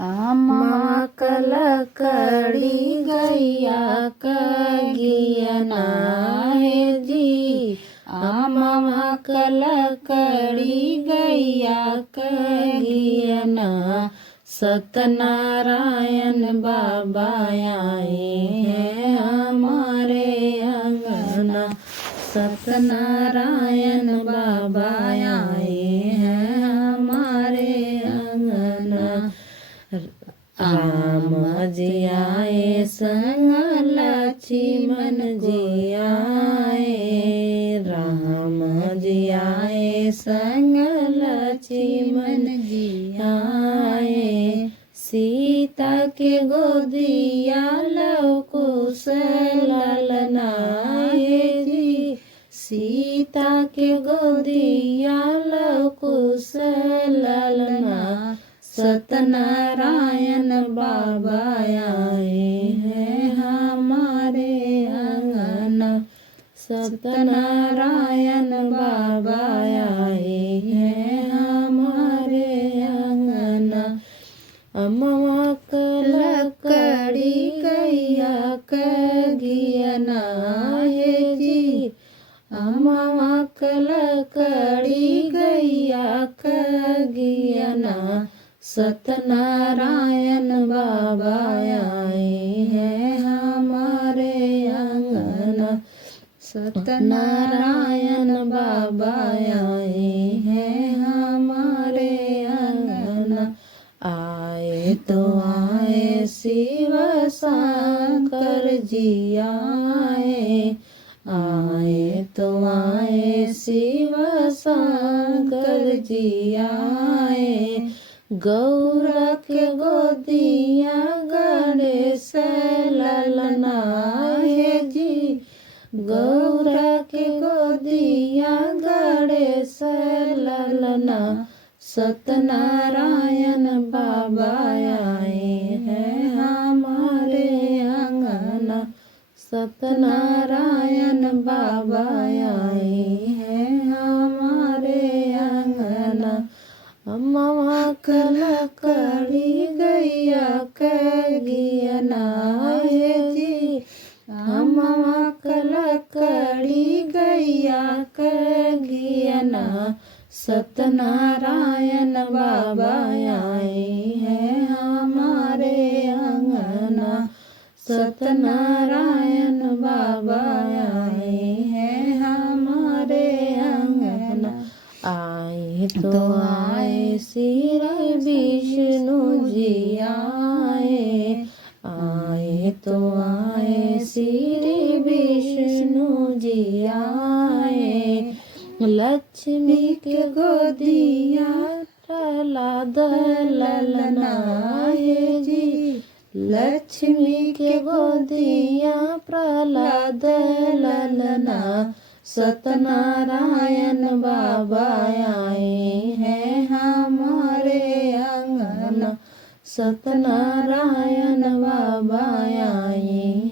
आमा कलकड़ी गैया कगियना है जी। आमा कलकड़ी गैया कगियना। सत्यनारायण बाबा आए हैं हमारे अंगना। सत्यनारायण बाबा आए हैं हमारे अंगना। राम जी आए संग लक्ष्मण जी आए। राम जी आए संग लक्ष्मण जी आए। सीता के गोदिया लव कुश ललना है जी। सीता के गोदिया लव कुश ललना। सत्यनारायण बाबा आए हैं हमारे अंगना। सत्यनारायण बाबा आए हैं हमारे अंगना। अम्मा कलकड़ी गैया कगियना है जी। अम्मा कलकड़ी गैया कगियना। सत्यनारायण बाबा आए हैं हमारे अंगना। सत्यनारायण बाबा आए हैं हमारे अंगना। आए तो आए शिव शंकर जी आए। आए तो आए शिव शंकर जी आए। गौरा के गोदिया गणेश ललना है जी। गौरा के गोदिया गणेश ललना। सत्यनारायण बाबा आए हैं हमारे अंगना। सत्यनारायण बाबा आए हैं हमारे अंगना। अम्मा कलकड़ी गैया कगियना है जी। अम्मा कलकड़ी गैया कगियना। सत्यनारायण बाबा आए हैं हमारे अंगना। सत्यनारायण बाबा आए हैं हमारे अंगना। आए तो आए श्री विष्णु जी आए। आए तो आए श्री विष्णु जी आए। लक्ष्मी के गोदिया प्रहलाद ललना है जी। लक्ष्मी के गोदिया प्रहलाद ललना। सत्यनारायण बाबा आए हैं हमारे अंगना। सत्यनारायण बाबा आए